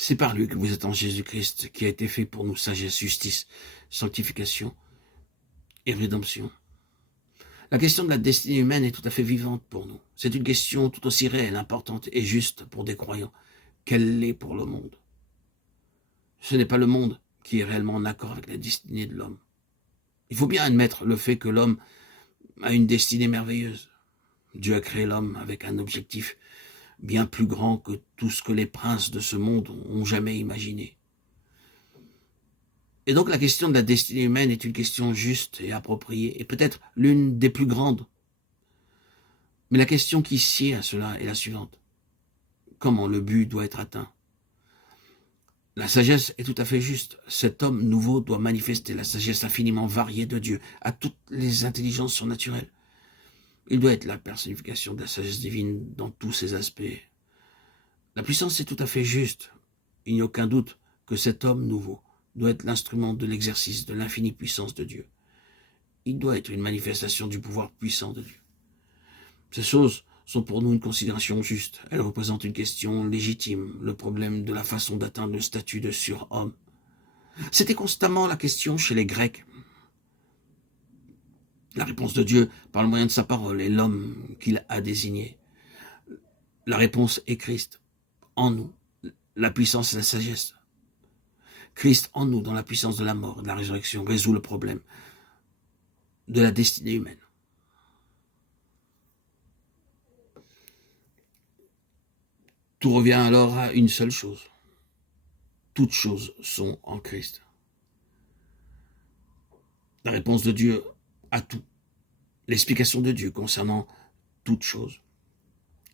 C'est par lui que vous êtes en Jésus-Christ, qui a été fait pour nous sagesse, justice, sanctification et rédemption. La question de la destinée humaine est tout à fait vivante pour nous. C'est une question tout aussi réelle, importante et juste pour des croyants qu'elle l'est pour le monde. Ce n'est pas le monde qui est réellement en accord avec la destinée de l'homme. Il faut bien admettre le fait que l'homme a une destinée merveilleuse. Dieu a créé l'homme avec un objectif bien plus grand que tout ce que les princes de ce monde ont jamais imaginé. Et donc la question de la destinée humaine est une question juste et appropriée, et peut-être l'une des plus grandes. Mais la question qui sied à cela est la suivante. Comment le but doit être atteint? La sagesse est tout à fait juste. Cet homme nouveau doit manifester la sagesse infiniment variée de Dieu à toutes les intelligences surnaturelles. Il doit être la personnification de la sagesse divine dans tous ses aspects. La puissance est tout à fait juste. Il n'y a aucun doute que cet homme nouveau doit être l'instrument de l'exercice de l'infinie puissance de Dieu. Il doit être une manifestation du pouvoir puissant de Dieu. Ces choses sont pour nous une considération juste. Elles représentent une question légitime, le problème de la façon d'atteindre le statut de surhomme. C'était constamment la question chez les Grecs. La réponse de Dieu par le moyen de sa parole est l'homme qu'il a désigné. La réponse est Christ, en nous, la puissance et la sagesse. Christ en nous, dans la puissance de la mort, de la résurrection, résout le problème de la destinée humaine. Tout revient alors à une seule chose. Toutes choses sont en Christ. La réponse de Dieu à tout. L'explication de Dieu concernant toutes choses.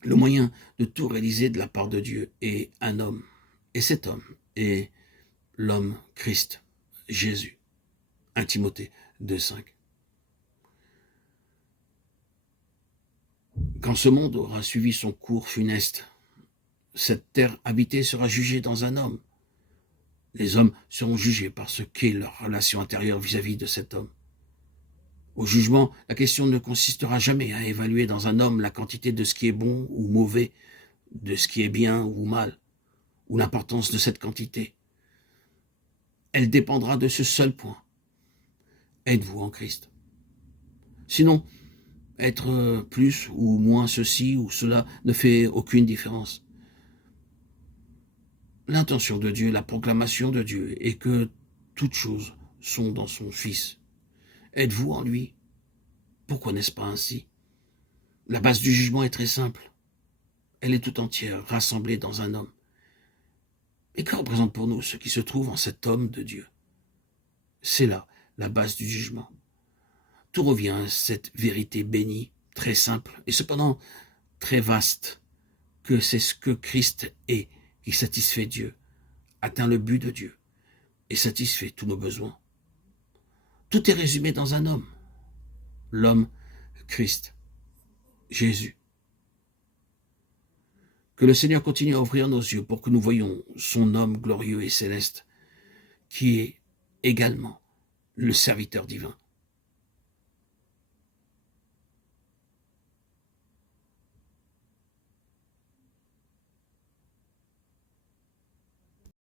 Le moyen de tout réaliser de la part de Dieu est un homme. Et cet homme est l'homme Christ, Jésus. 1 Timothée 2,5. Quand ce monde aura suivi son cours funeste, cette terre habitée sera jugée dans un homme. Les hommes seront jugés par ce qu'est leur relation intérieure vis-à-vis de cet homme. Au jugement, la question ne consistera jamais à évaluer dans un homme la quantité de ce qui est bon ou mauvais, de ce qui est bien ou mal, ou l'importance de cette quantité. Elle dépendra de ce seul point. Êtes-vous en Christ? Sinon, être plus ou moins ceci ou cela ne fait aucune différence. L'intention de Dieu, la proclamation de Dieu est que toutes choses sont dans son Fils. Êtes-vous en lui? Pourquoi n'est-ce pas ainsi? La base du jugement est très simple. Elle est tout entière rassemblée dans un homme. Et que représente pour nous ce qui se trouve en cet homme de Dieu? C'est là la base du jugement. Tout revient à cette vérité bénie, très simple et cependant très vaste, que c'est ce que Christ est, qui satisfait Dieu, atteint le but de Dieu et satisfait tous nos besoins. Tout est résumé dans un homme, l'homme Christ, Jésus. Que le Seigneur continue à ouvrir nos yeux pour que nous voyions son homme glorieux et céleste, qui est également le serviteur divin.